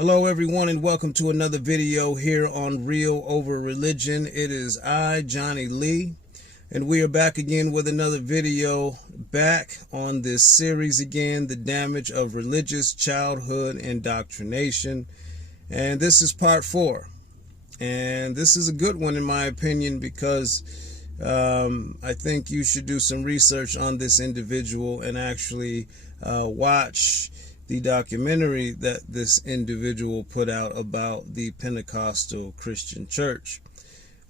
Hello everyone, and welcome to another video here on Real Over Religion. It is I, Johnny Lee, and we are back again with another video back on this series again, The Damage of Religious Childhood Indoctrination. And this is part 4. And this is a good one in my opinion because I think you should do some research on this individual and actually watch the documentary that this individual put out about the Pentecostal Christian church.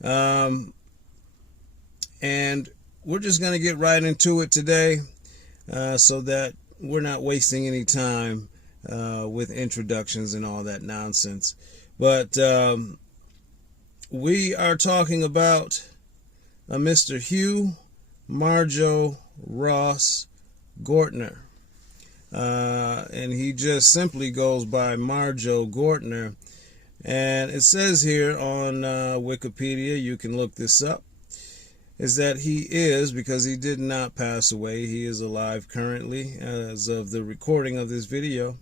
And we're just going to get right into it today so that we're not wasting any time with introductions and all that nonsense. But we are talking about Mr. Hugh Marjoe Gortner. And he just simply goes by Marjoe Gortner. And it says here on Wikipedia, you can look this up, is that he is, because he did not pass away, he is alive currently as of the recording of this video.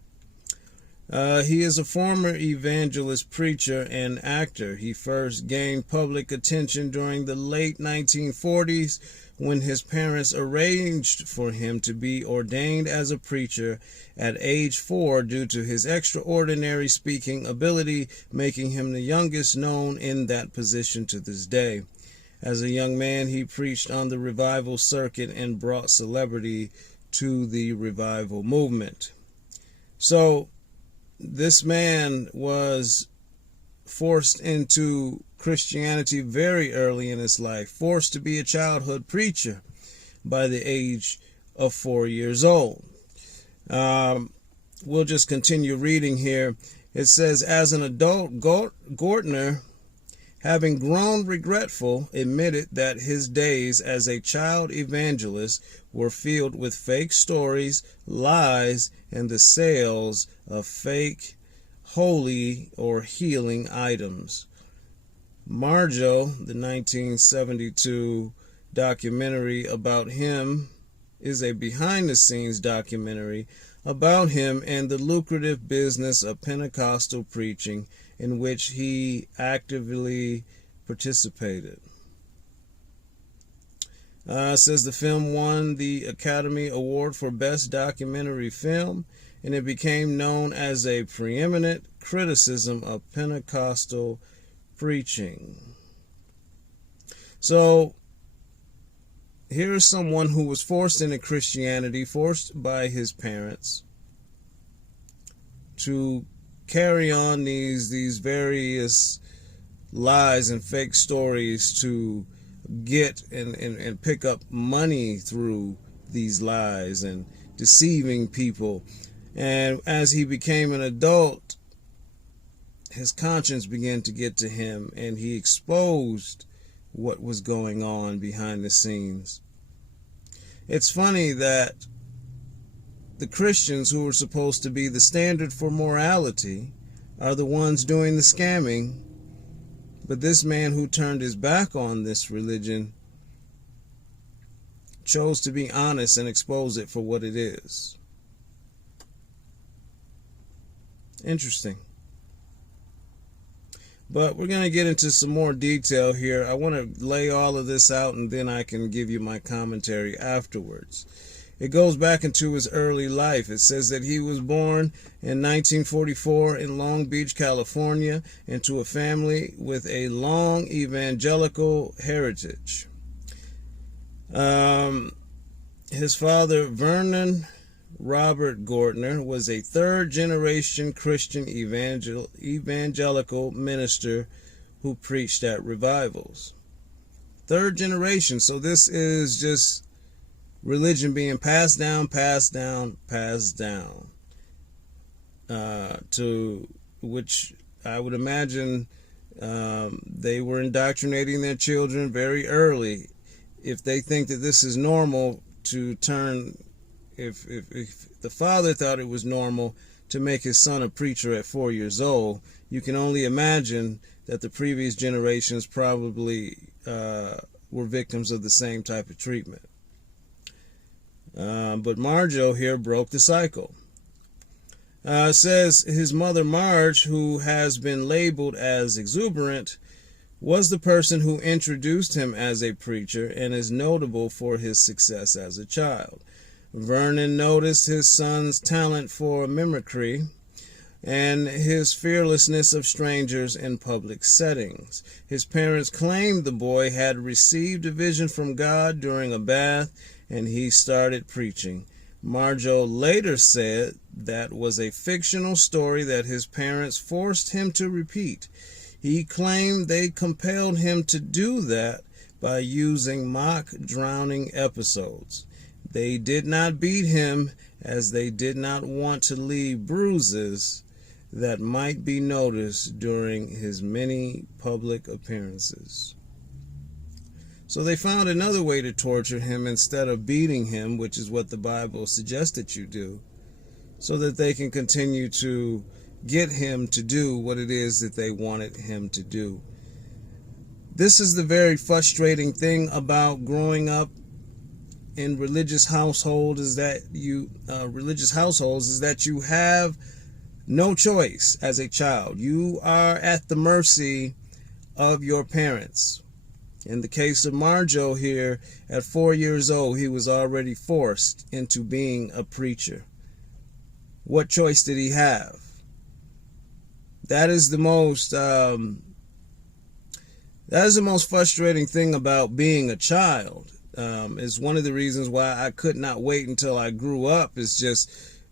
He is a former evangelist, preacher, and actor. He first gained public attention during the late 1940s when his parents arranged for him to be ordained as a preacher at age 4 due to his extraordinary speaking ability, making him the youngest known in that position to this day. As a young man, he preached on the revival circuit and brought celebrity to the revival movement. So, this man was forced into Christianity very early in his life, forced to be a childhood preacher by the age of 4 years old. We'll just continue reading here. It says, as an adult, Gortner, having grown regretful, admitted that his days as a child evangelist were filled with fake stories, lies, and the sales of fake holy or healing items. Marjoe, the 1972 documentary about him, is a behind-the-scenes documentary about him and the lucrative business of Pentecostal preaching in which he actively participated. It says the film won the Academy Award for Best Documentary Film, and it became known as a preeminent criticism of Pentecostal preaching. So here's someone who was forced into Christianity, forced by his parents to carry on these various lies and fake stories to get and pick up money through these lies and deceiving people. And as he became an adult, his conscience began to get to him, and he exposed what was going on behind the scenes. It's funny that the Christians, who are supposed to be the standard for morality, are the ones doing the scamming. But this man who turned his back on this religion chose to be honest and expose it for what it is. Interesting. But we're going to get into some more detail here. I want to lay all of this out and then I can give you my commentary afterwards. It goes back into his early life. It says that he was born in 1944 in Long Beach, California, into a family with a long evangelical heritage. His father, Vernon Robert Gortner, was a third-generation Christian evangelical minister who preached at revivals. Third generation, so this is just religion being passed down, to which I would imagine they were indoctrinating their children very early. If they think that this is normal to turn, if the father thought it was normal to make his son a preacher at 4 years old, you can only imagine that the previous generations probably were victims of the same type of treatment. But Marjoe here broke the cycle. It says his mother Marge, who has been labeled as exuberant, was the person who introduced him as a preacher and is notable for his success as a child. Vernon noticed his son's talent for mimicry and his fearlessness of strangers in public settings. His parents claimed the boy had received a vision from God during a bath and he started preaching. Marjoe later said that was a fictional story that his parents forced him to repeat. He claimed they compelled him to do that by using mock drowning episodes. They did not beat him as they did not want to leave bruises that might be noticed during his many public appearances. So they found another way to torture him instead of beating him, which is what the Bible suggests that you do, so that they can continue to get him to do what it is that they wanted him to do. This is the very frustrating thing about growing up in religious households is that you have no choice as a child. You are at the mercy of your parents. In the case of Marjoe here, at 4 years old, he was already forced into being a preacher. What choice did he have? That is the most frustrating thing about being a child. Is one of the reasons why I could not wait until I grew up, is just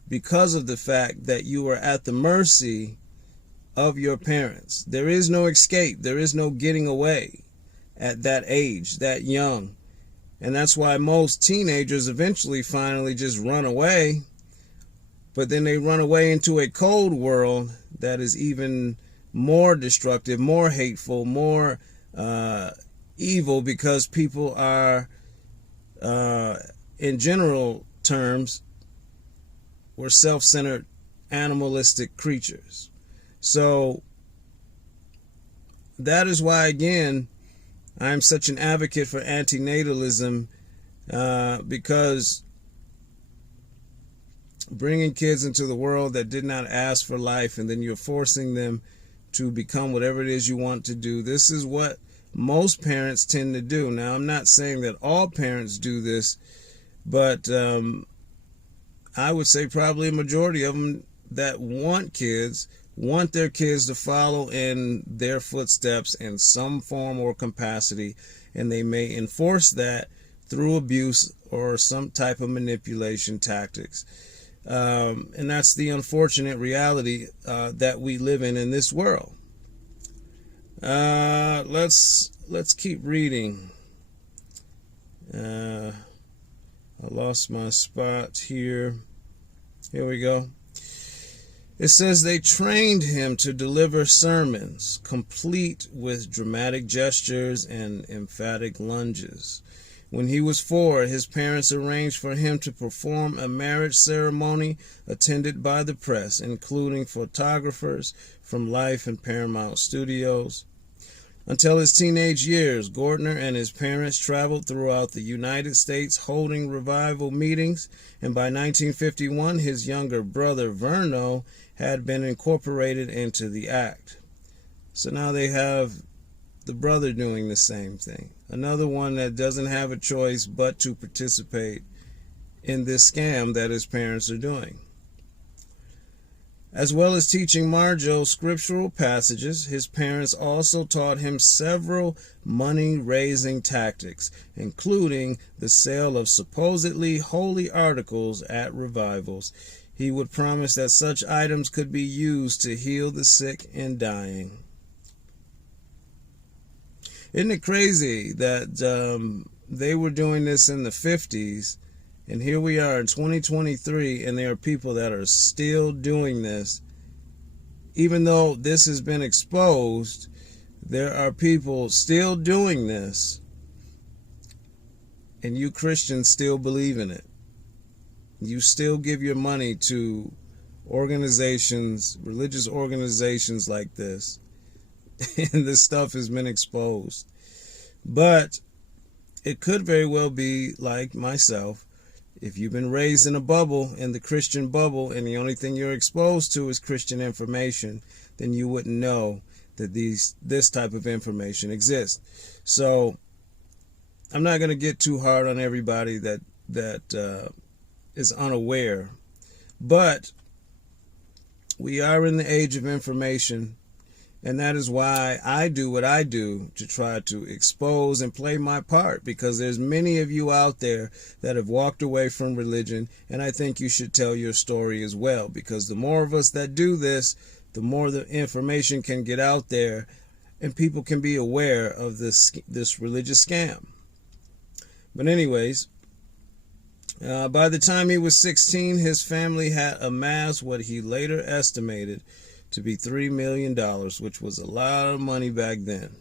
because of the fact that you are at the mercy of your parents. There is no escape. There is no getting away at that age, that young. And that's why most teenagers eventually finally just run away. But then they run away into a cold world that is even more destructive, more hateful, more evil, because people are, in general terms, we're self-centered, animalistic creatures. So that is why, again, I'm such an advocate for antinatalism, because bringing kids into the world that did not ask for life, and then you're forcing them to become whatever it is you want to do. This is what most parents tend to do. Now, I'm not saying that all parents do this, but I would say probably a majority of them that want their kids to follow in their footsteps in some form or capacity, and they may enforce that through abuse or some type of manipulation tactics. And that's the unfortunate reality that we live in this world. Let's keep reading. I lost my spot here. Here we go. It says they trained him to deliver sermons, complete with dramatic gestures and emphatic lunges. When he was 4, his parents arranged for him to perform a marriage ceremony attended by the press, including photographers from Life and Paramount Studios. Until his teenage years, Gortner and his parents traveled throughout the United States holding revival meetings, and by 1951, his younger brother Verno had been incorporated into the act. So now they have the brother doing the same thing. Another one that doesn't have a choice but to participate in this scam that his parents are doing. As well as teaching Marjoe scriptural passages, his parents also taught him several money-raising tactics, including the sale of supposedly holy articles at revivals. He would promise that such items could be used to heal the sick and dying. Isn't it crazy that they were doing this in the 50s, and here we are in 2023, and there are people that are still doing this? Even though this has been exposed, there are people still doing this, and you Christians still believe in it. You still give your money to organizations, religious organizations like this, and this stuff has been exposed. But it could very well be like myself, If you've been raised in a bubble, in the Christian bubble, and the only thing you're exposed to is Christian information, then you wouldn't know that this type of information exists. So I'm not going to get too hard on everybody that is unaware, but we are in the age of information, and that is why I do what I do, to try to expose and play my part, because there's many of you out there that have walked away from religion, and I think you should tell your story as well, because the more of us that do this, the more the information can get out there and people can be aware of this religious scam. But anyways, by the time he was 16, his family had amassed what he later estimated to be $3 million, which was a lot of money back then.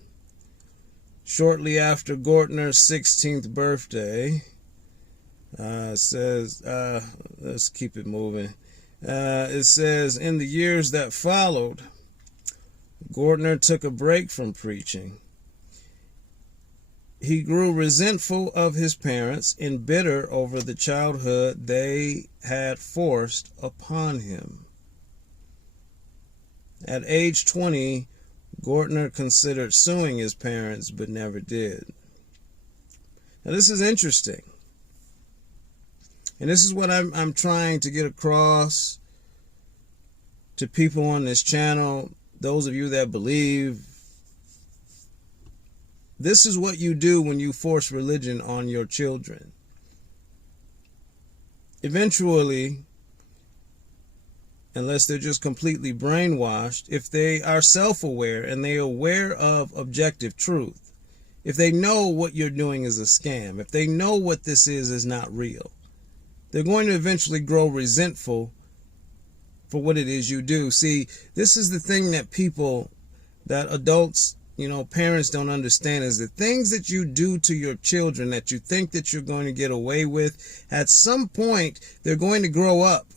Shortly after Gortner's 16th birthday, says, let's keep it moving. It says, in the years that followed, Gortner took a break from preaching. He grew resentful of his parents and bitter over the childhood they had forced upon him. At age 20, Gortner considered suing his parents, but never did. Now, this is interesting. And this is what I'm trying to get across to people on this channel, those of you that believe. This is what you do when you force religion on your children. Eventually, unless they're just completely brainwashed, if they are self-aware and they are aware of objective truth, if they know what you're doing is a scam, if they know what this is not real, they're going to eventually grow resentful for what it is you do. See, this is the thing that people, that adults, parents don't understand, is the things that you do to your children that you think that you're going to get away with, at some point, they're going to grow up.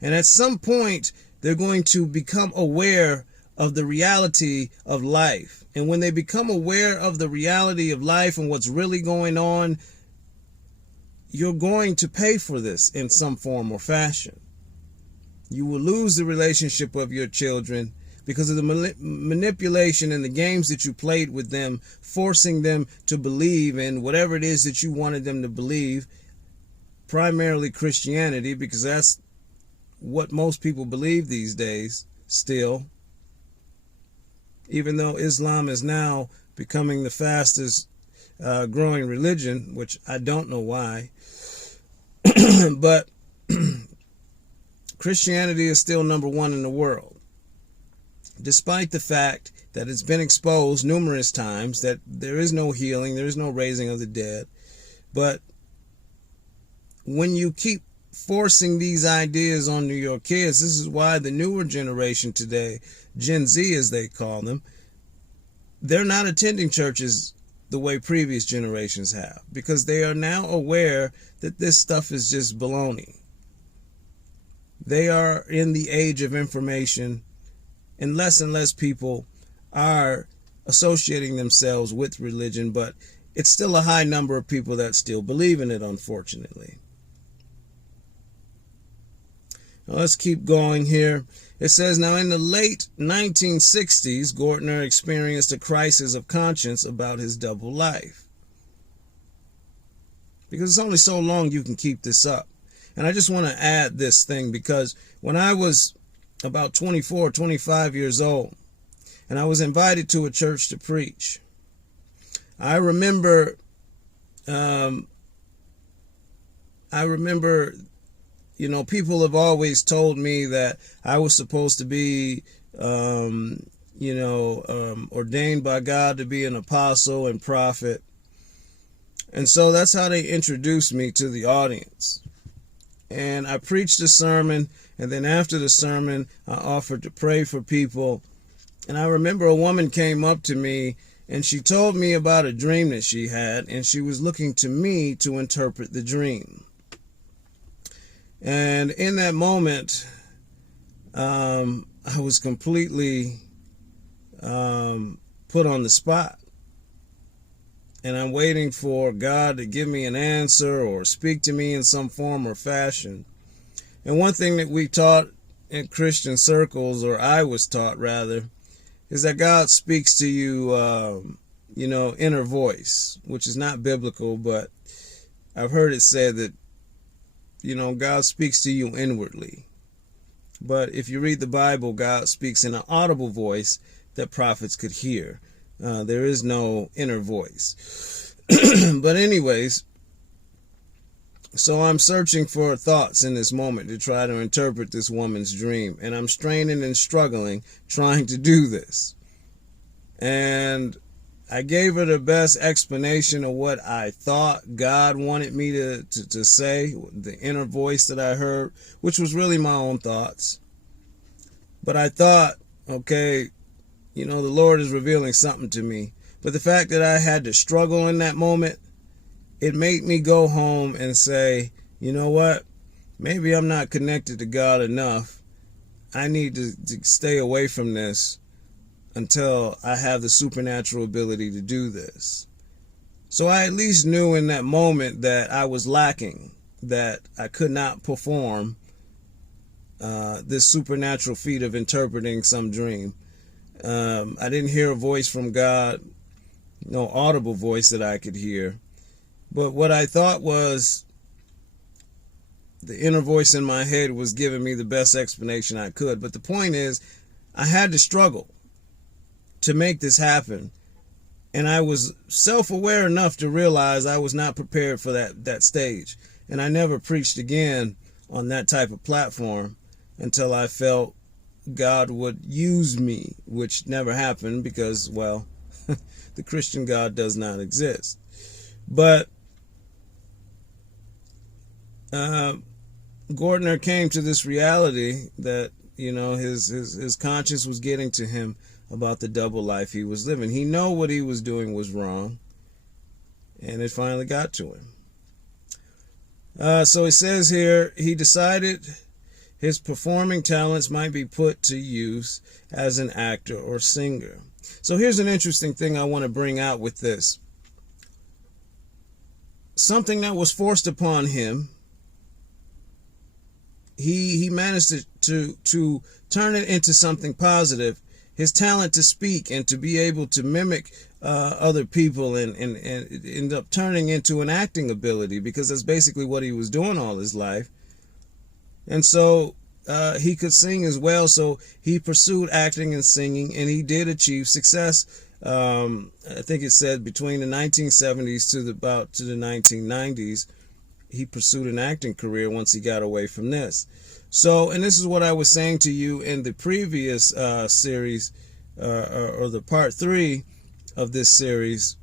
And at some point, they're going to become aware of the reality of life. And when they become aware of the reality of life and what's really going on, you're going to pay for this in some form or fashion. You will lose the relationship of your children because of the manipulation and the games that you played with them, forcing them to believe in whatever it is that you wanted them to believe, primarily Christianity, because that's what most people believe these days still, even though Islam is now becoming the fastest growing religion, which I don't know why. But Christianity is still number one in the world, despite the fact that it's been exposed numerous times that there is no healing, there is no raising of the dead. But when you keep forcing these ideas onto your kids, this is why the newer generation today, Gen Z as they call them, they're not attending churches the way previous generations have, because they are now aware that this stuff is just baloney. They are in the age of information, and less people are associating themselves with religion, but it's still a high number of people that still believe in it, unfortunately. Now let's keep going here. It says, now in the late 1960s, Gortner experienced a crisis of conscience about his double life. Because it's only so long you can keep this up. And I just want to add this thing, because when I was about 24, 25 years old, and I was invited to a church to preach, I remember, people have always told me that I was supposed to be, ordained by God to be an apostle and prophet. And so that's how they introduced me to the audience. And I preached a sermon, and then after the sermon, I offered to pray for people. And I remember a woman came up to me, and she told me about a dream that she had, and she was looking to me to interpret the dream. And in that moment, I was completely put on the spot. and I'm waiting for God to give me an answer or speak to me in some form or fashion. And one thing that we taught in Christian circles, or I was taught rather, is that God speaks to you, inner voice, which is not biblical, but I've heard it said that, God speaks to you inwardly. But if you read the Bible, God speaks in an audible voice that prophets could hear. There is no inner voice. But anyways, so I'm searching for thoughts in this moment to try to interpret this woman's dream. And I'm straining and struggling trying to do this. And I gave her the best explanation of what I thought God wanted me to say, the inner voice that I heard, which was really my own thoughts. But I thought, okay, the Lord is revealing something to me. But the fact that I had to struggle in that moment, it made me go home and say, you know what? Maybe I'm not connected to God enough. I need to stay away from this until I have the supernatural ability to do this. So I at least knew in that moment that I was lacking, that I could not perform this supernatural feat of interpreting some dream. I didn't hear a voice from God, no audible voice that I could hear. But what I thought was the inner voice in my head was giving me the best explanation I could. But the point is, I had to struggle to make this happen. And I was self-aware enough to realize I was not prepared for that stage. And I never preached again on that type of platform until I felt God would use me, which never happened because, well, the Christian God does not exist. But Gortner came to this reality that, his conscience was getting to him about the double life he was living. He knew what he was doing was wrong, and it finally got to him. So it says here, he decided his performing talents might be put to use as an actor or singer. So here's an interesting thing I want to bring out with this. Something that was forced upon him, he managed to turn it into something positive. His talent to speak and to be able to mimic other people and end up turning into an acting ability, because that's basically what he was doing all his life. And so he could sing as well. So he pursued acting and singing, and he did achieve success. I think it said between the 1970s to the 1990s, he pursued an acting career once he got away from this. So, and this is what I was saying to you in the previous series, or the part 3 of this series,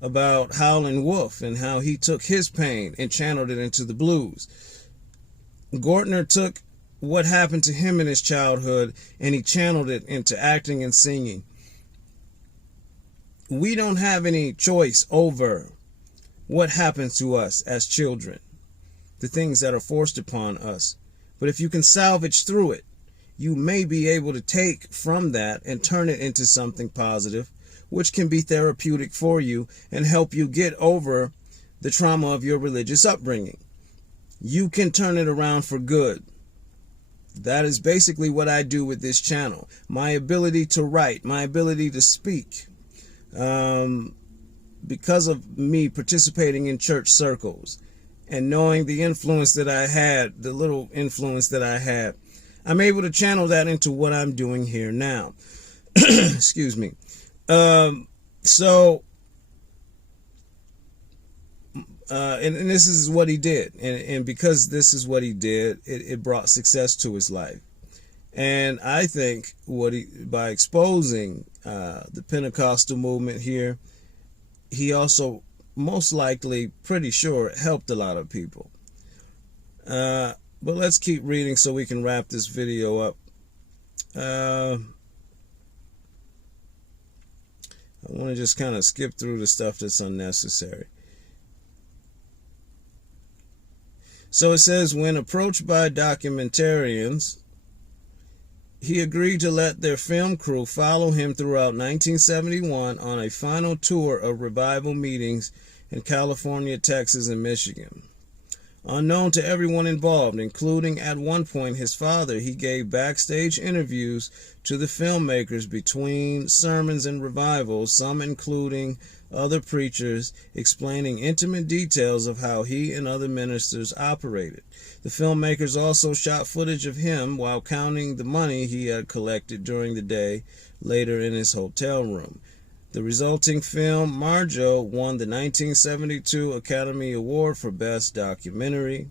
about Howlin' Wolf and how he took his pain and channeled it into the blues. Gortner took what happened to him in his childhood and he channeled it into acting and singing. We don't have any choice over what happens to us as children, the things that are forced upon us. But if you can salvage through it, you may be able to take from that and turn it into something positive, which can be therapeutic for you and help you get over the trauma of your religious upbringing. You can turn it around for good. That is basically what I do with this channel. My ability to write, my ability to speak, because of me participating in church circles and knowing the influence that I had, the little influence that I had, I'm able to channel that into what I'm doing here now. Excuse me. And this is what he did. And because this is what he did, it brought success to his life. And I think by exposing the Pentecostal movement here, he also most likely, pretty sure, helped a lot of people. But let's keep reading so we can wrap this video up. I want to just kind of skip through the stuff that's unnecessary. So it says, when approached by documentarians, he agreed to let their film crew follow him throughout 1971 on a final tour of revival meetings in California, Texas, and Michigan. Unknown to everyone involved, including at one point his father, he gave backstage interviews to the filmmakers between sermons and revivals, some including other preachers, explaining intimate details of how he and other ministers operated. The filmmakers also shot footage of him while counting the money he had collected during the day later in his hotel room. The resulting film, Marjoe, won the 1972 Academy Award for Best Documentary.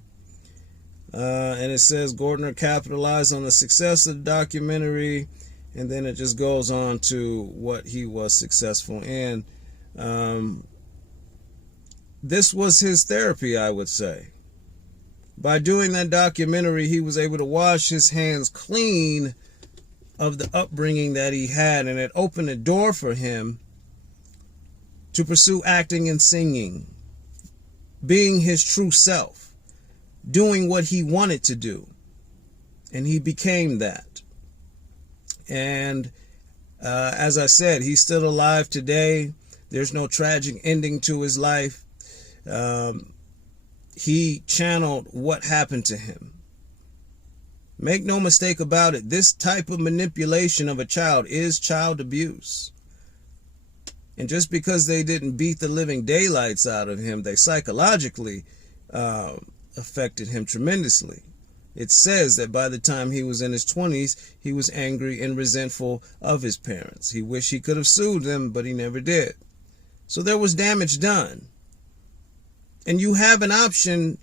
And it says Gortner capitalized on the success of the documentary, and then it just goes on to what he was successful in. This was his therapy, I would say. By doing that documentary, he was able to wash his hands clean of the upbringing that he had, and it opened a door for him to pursue acting and singing, being his true self, doing what he wanted to do. And he became that. And as I said, he's still alive today. There's no tragic ending to his life. He channeled what happened to him. Make no mistake about it, this type of manipulation of a child is child abuse. And just because they didn't beat the living daylights out of him, they psychologically affected him tremendously. It says that by the time he was in his 20s, he was angry and resentful of his parents. He wished he could have sued them, but he never did. So there was damage done. And you have an option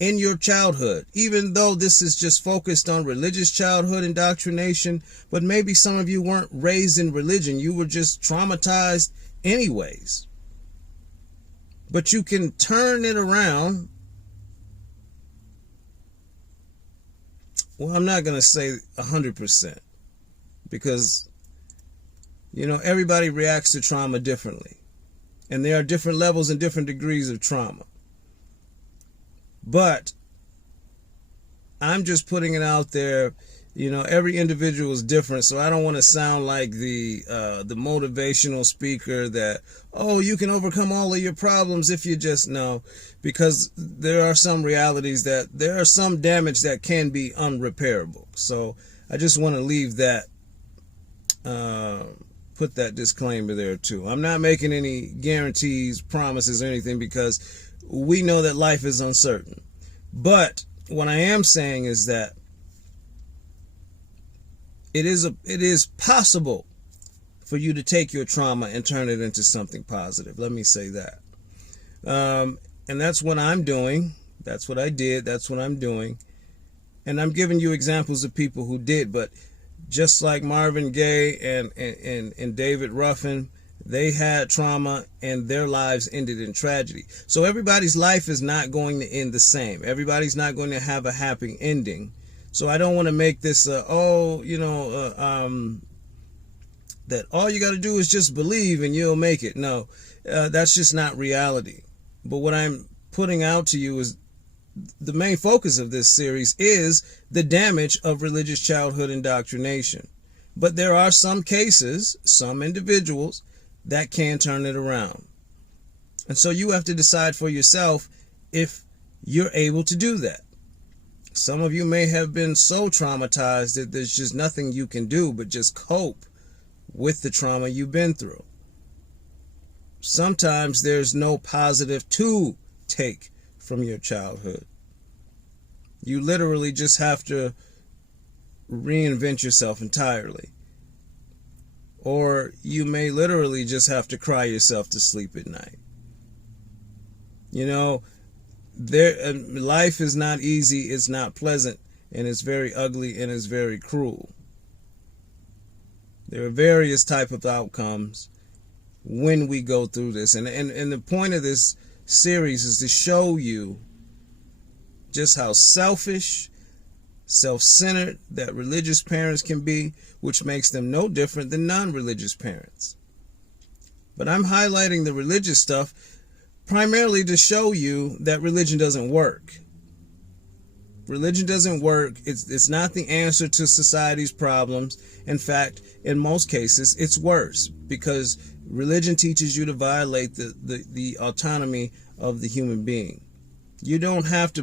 in your childhood, even though this is just focused on religious childhood indoctrination, but maybe some of you weren't raised in religion. You were just traumatized anyways. But you can turn it around. Well, I'm not going to say 100%, because, you know, everybody reacts to trauma differently. And there are different levels and different degrees of trauma. But I'm just putting it out there. You know, every individual is different, so I don't want to sound like the motivational speaker that, oh, you can overcome all of your problems if you just know, because there are some realities that there are some damage that can be unrepairable. So I just want to leave that, put that disclaimer there too. I'm not making any guarantees, promises, or anything, because we know that life is uncertain. But what I am saying is that it is possible for you to take your trauma and turn it into something positive. Let me say that. And that's what I'm doing. That's what I did. That's what I'm doing. And I'm giving you examples of people who did. But just like Marvin Gaye and David Ruffin, they had trauma and their lives ended in tragedy. So everybody's life is not going to end the same. Everybody's not going to have a happy ending. So I don't want to make this, that all you got to do is just believe and you'll make it. No, that's just not reality. But what I'm putting out to you is the main focus of this series is the damage of religious childhood indoctrination. But there are some cases, some individuals that can turn it around. And so you have to decide for yourself if you're able to do that. Some of you may have been so traumatized that there's just nothing you can do but just cope with the trauma you've been through. Sometimes there's no positive to take from your childhood. You literally just have to reinvent yourself entirely. Or you may literally just have to cry yourself to sleep at night. You know, life is not easy, it's not pleasant, and it's very ugly and it's very cruel. There are various types of outcomes when we go through this. And the point of this series is to show you just how selfish, self-centered that religious parents can be, which makes them no different than non-religious parents. But I'm highlighting the religious stuff primarily to show you that religion doesn't work. Religion doesn't work. It's not the answer to society's problems. In fact, in most cases, it's worse, because religion teaches you to violate the autonomy of the human being. You don't have to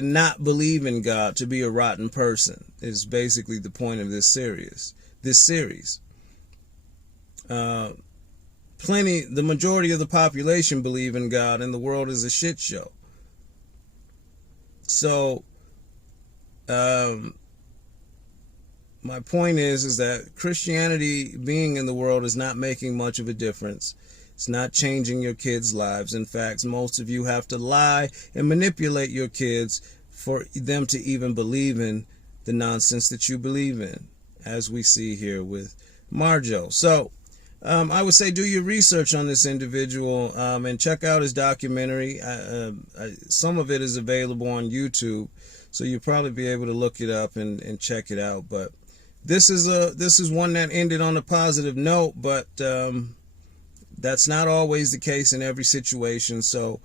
not believe in God to be a rotten person, is basically the point of this series. The majority of the population believe in God, and the world is a shit show. So, my point is that Christianity being in the world is not making much of a difference. It's not changing your kids' lives. In fact, most of you have to lie and manipulate your kids for them to even believe in the nonsense that you believe in, as we see here with Marjoe. So, I would say do your research on this individual and check out his documentary. Some of it is available on YouTube, so you'll probably be able to look it up and check it out. But this is one that ended on a positive note, but that's not always the case in every situation. So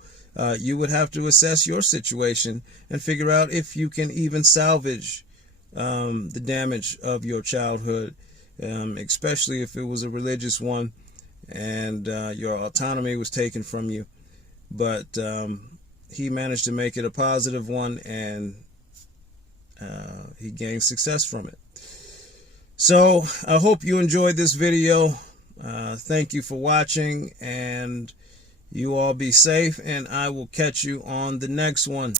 you would have to assess your situation and figure out if you can even salvage the damage of your childhood, especially if it was a religious one and your autonomy was taken from you. But he managed to make it a positive one, and he gained success from it. So I hope you enjoyed this video. Thank you for watching, and you all be safe, and I will catch you on the next one.